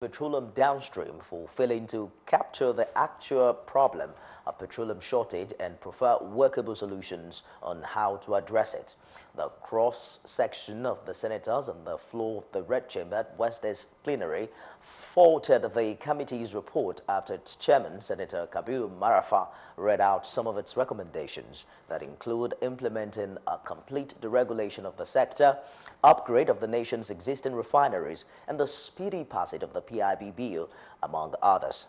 petroleum downstream for failing to capture the actual problem of petroleum shortage and prefer workable solutions on how to address it. The cross-section of the senators on the floor of the Red Chamber at Wednesday's plenary faulted the committee's report after its chairman, Senator Kabiru Marafa, read out some of its recommendations that include implementing a complete deregulation of the sector, upgrade of the nation's existing refineries, and the speedy passage of the PIB bill, among others.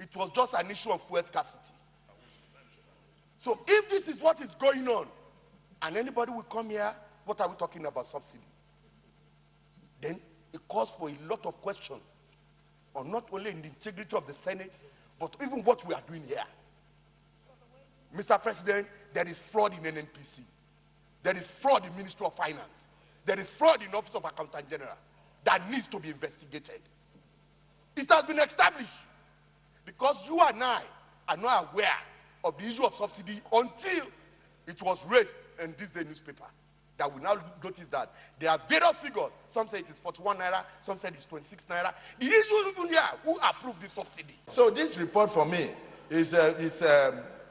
It was just an issue of fuel scarcity. So if this is what is going on, and anybody will come here, what are we talking about, subsidy? Then it calls for a lot of questions on not only in the integrity of the Senate, but even what we are doing here. Mr. President, there is fraud in NNPC. There is fraud in Ministry of Finance. There is fraud in Office of Accountant General that needs to be investigated. It has been established because you and I are not aware of the issue of subsidy until it was raised in this day newspaper. That we now notice that there are various figures. Some say it is 41 naira, some say it is 26 naira. The issue is even here, who approved this subsidy? So this report for me is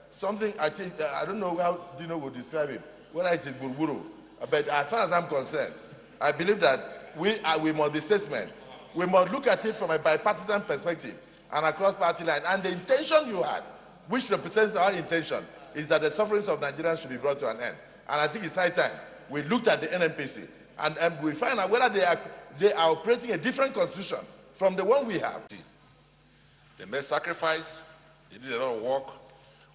something I think, I don't know how Dino would describe it, whether it is burburu. But as far as I'm concerned, I believe that we must be statesmen. We must look at it from a bipartisan perspective and across party line. And the intention you had, which represents our intention, is that the sufferings of Nigerians should be brought to an end. And I think it's high time we looked at the NNPC and we find out whether they are operating a different constitution from the one we have. They made sacrifice, they did a lot of work.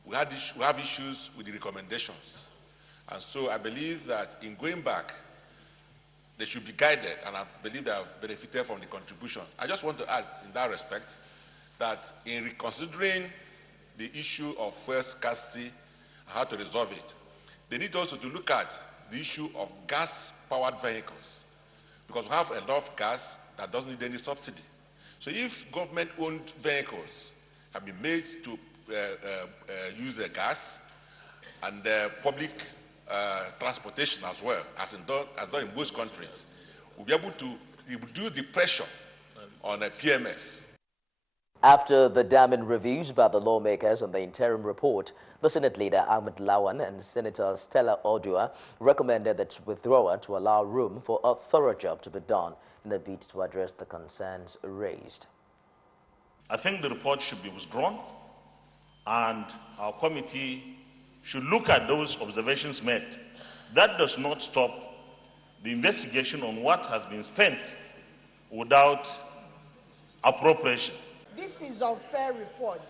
We have issues with the recommendations. And so I believe that in going back, they should be guided, and I believe they have benefited from the contributions. I just want to add in that respect that in reconsidering the issue of fuel scarcity and how to resolve it, they need also to look at the issue of gas-powered vehicles, because we have enough gas that doesn't need any subsidy. So if government-owned vehicles can be made to use the gas, and public transportation as well, as done in most countries, we'll be able to reduce the pressure on PMS. After the damning reviews by the lawmakers on the interim report, the Senate leader Ahmed Lawan and Senator Stella Odua recommended its withdrawal to allow room for a thorough job to be done in a bid to address the concerns raised. I think the report should be withdrawn, and our committee should look at those observations made. That does not stop the investigation on what has been spent without appropriation. This is an unfair report,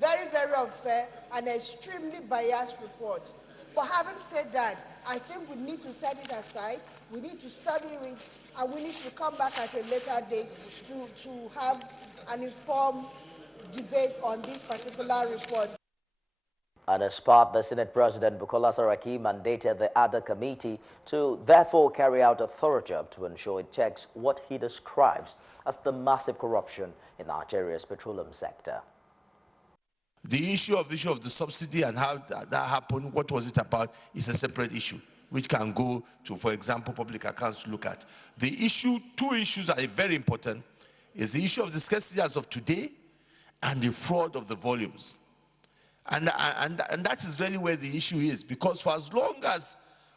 very, very unfair and extremely biased report. But having said that, I think we need to set it aside, we need to study it, and we need to come back at a later date to have an informed debate on this particular report. And as part, the Senate President Bukola Saraki mandated the other committee to therefore carry out a thorough job to ensure it checks what he describes as the massive corruption in Nigeria's petroleum sector. The issue of the subsidy and how that happened, what was it about, is a separate issue, which can go to, for example, public accounts to look at. The issue, two issues are very important, is the issue of the scarcity as of today and the fraud of the volumes. And that is really where the issue is, because for as long as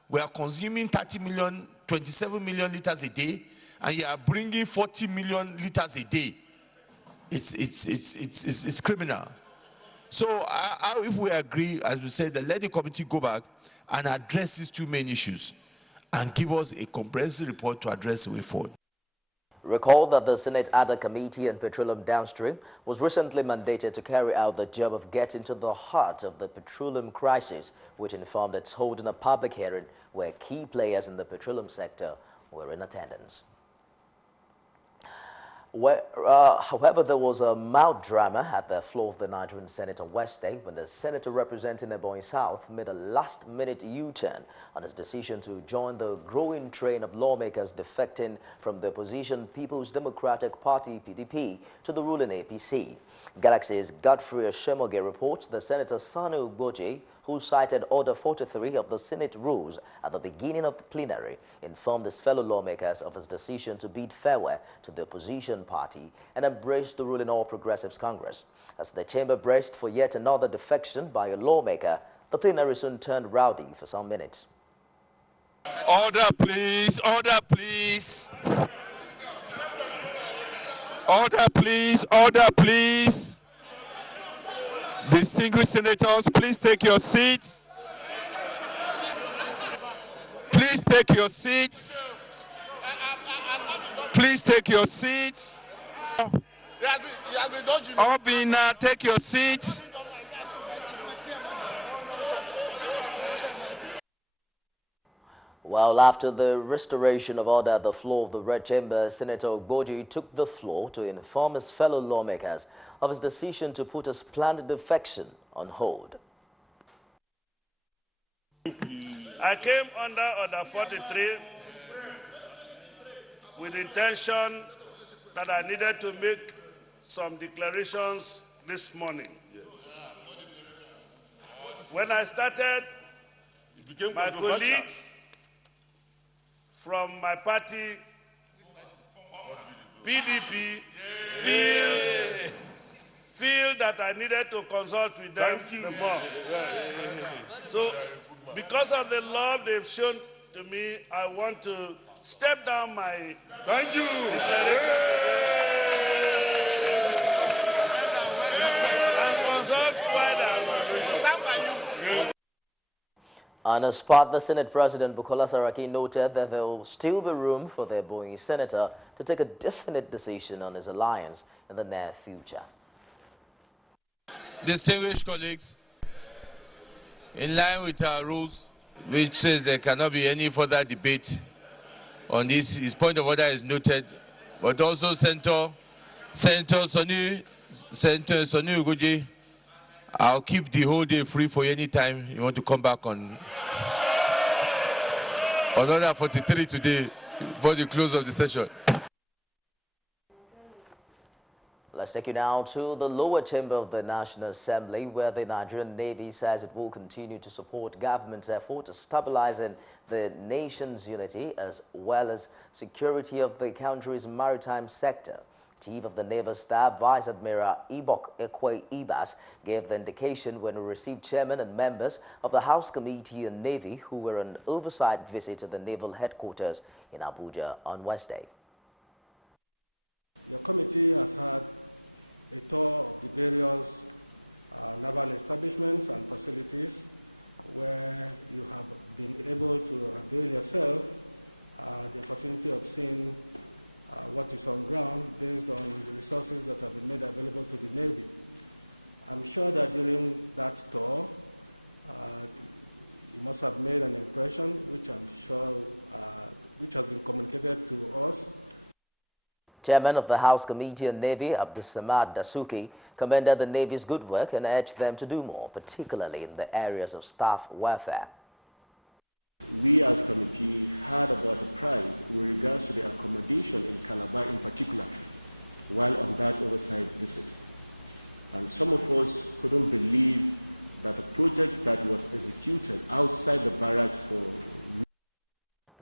we are consuming 27 million liters a day, and you are bringing 40 million liters a day, it's criminal. So if we agree, as we said, that let the committee go back and address these two main issues and give us a comprehensive report to address the way forward. Recall that the Senate Other Committee on Petroleum Downstream was recently mandated to carry out the job of getting to the heart of the petroleum crisis, which informed it's holding a public hearing where key players in the petroleum sector were in attendance. However, there was a mild drama at the floor of the Nigerian Senate on Wednesday when the senator representing Ebonyi South made a last-minute U-turn on his decision to join the growing train of lawmakers defecting from the opposition People's Democratic Party (PDP) to the ruling APC. Galaxy's Godfrey Oshemoge reports the Senator Sani Ugboji who cited Order 43 of the Senate rules at the beginning of the plenary, informed his fellow lawmakers of his decision to bid farewell to the opposition party and embrace the ruling All Progressives Congress. As the chamber braced for yet another defection by a lawmaker, the plenary soon turned rowdy for some minutes. Order, please. Order, please. Order, please. Order, please. Distinguished senators, please take your seats. Please take your seats. Please take your seats. Obina, take your seats. Well, after the restoration of order at the floor of the Red Chamber, Senator Ogboji took the floor to inform his fellow lawmakers of his decision to put his planned defection on hold. I came under Order 43 with the intention that I needed to make some declarations this morning. When I started, my colleagues from my party, PDP, feel that I needed to consult with them the more. So, because of the love they've shown to me, I want to step down my declaration and consult wider. On his part, the Senate President Bukola Saraki noted that there will still be room for the Ebonyi senator to take a definite decision on his alliance in the near future. Distinguished colleagues, in line with our rules, Which says there cannot be any further debate on this. His point of order is noted. But also, Senator Sonu Ugoji, I'll keep the whole day free for any time you want to come back on Order 43 today before the close of the session. Let's take you now to the lower chamber of the National Assembly, where the Nigerian Navy says it will continue to support government's effort to stabilizing the nation's unity as well as security of the country's maritime sector. Chief of the Naval Staff, Vice Admiral Ibok Ekwe Ibas, gave the indication when he received chairmen and members of the House Committee on Navy who were on oversight visit to the naval headquarters in Abuja on Wednesday. Your committee has had a tour of the various naval establishments and facilities where you have been able to avail yourself the opportunity of seeing what is on ground based on the resources that have been made available to the Navy. I'm sure that during that tour, you must have made an impression, which I'm sure, which has been communicated to us. Chairman of the House Committee on Navy, Abdulsamad Dasuki, commended the Navy's good work and urged them to do more, particularly in the areas of staff welfare. We as committee heard about the price with regards to the accommodation in Calabar in particular, while on that oversight visit. And some of us couldn't believe that a project that was executed outside the barracks for...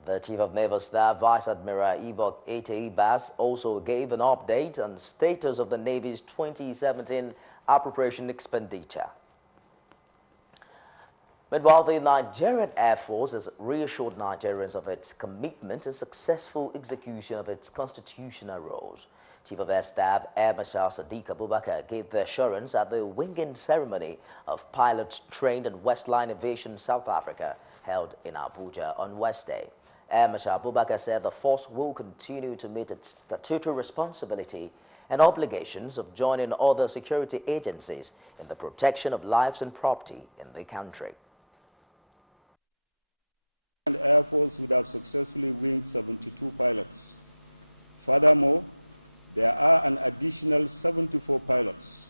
The Chief of Naval Staff, Vice Admiral Ibok Ete Ibas, also gave an update on the status of the Navy's 2017 appropriation expenditure. Meanwhile, the Nigerian Air Force has reassured Nigerians of its commitment and successful execution of its constitutional roles. Chief of Air Staff Air Marshal Sadiq Abubakar gave the assurance at the winging ceremony of pilots trained in Westline Aviation South Africa held in Abuja on Wednesday. Air Marshal Abubakar said the force will continue to meet its statutory responsibility and obligations of joining other security agencies in the protection of lives and property in the country. The Air Force would have successfully winged 72 pilots. Furthermore, there are an additional 74 pilots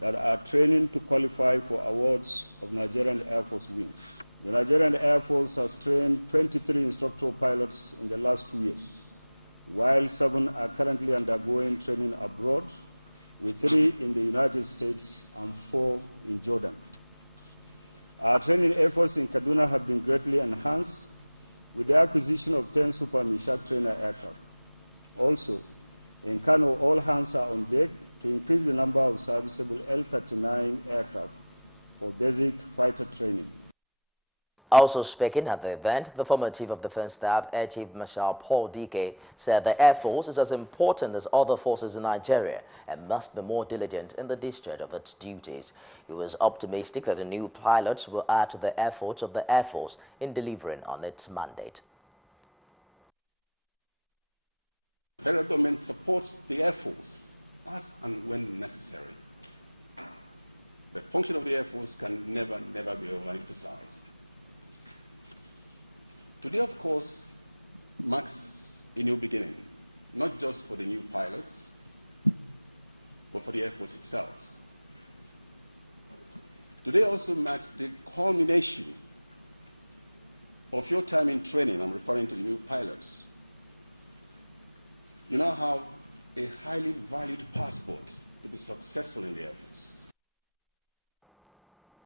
that are training to qualify for awards of Nigerian Air Force wings. The Nigerian Air Force has trained 23 instructor pilots in the last 2 years, while 7 are currently undergoing training abroad, with 3 in the United States and 4 in Jordan. Our training efforts in Kaduna have been greatly enhanced with the acquisition of 10 Super Mishak trainer aircraft. Also, in Kano, all hands are on deck to increase the number of serviceable L-39 aircraft for basic fighter training. Also speaking at the event, the former Chief of Defense Staff, Air Chief Marshal Paul Dike, said the Air Force is as important as other forces in Nigeria and must be more diligent in the discharge of its duties. He was optimistic that the new pilots will add to the efforts of the Air Force in delivering on its mandate. The federal government supports the Air Force as and when necessary. The function of the Air Force can never be overemphasized. Today, of course, marks a new beginning, not just for the new pilots, but for the Air Force itself. Today also marks the culmination of your time in training. I'm referring to the new pilots. You now have a highly valued passport to be successful in the Air Force.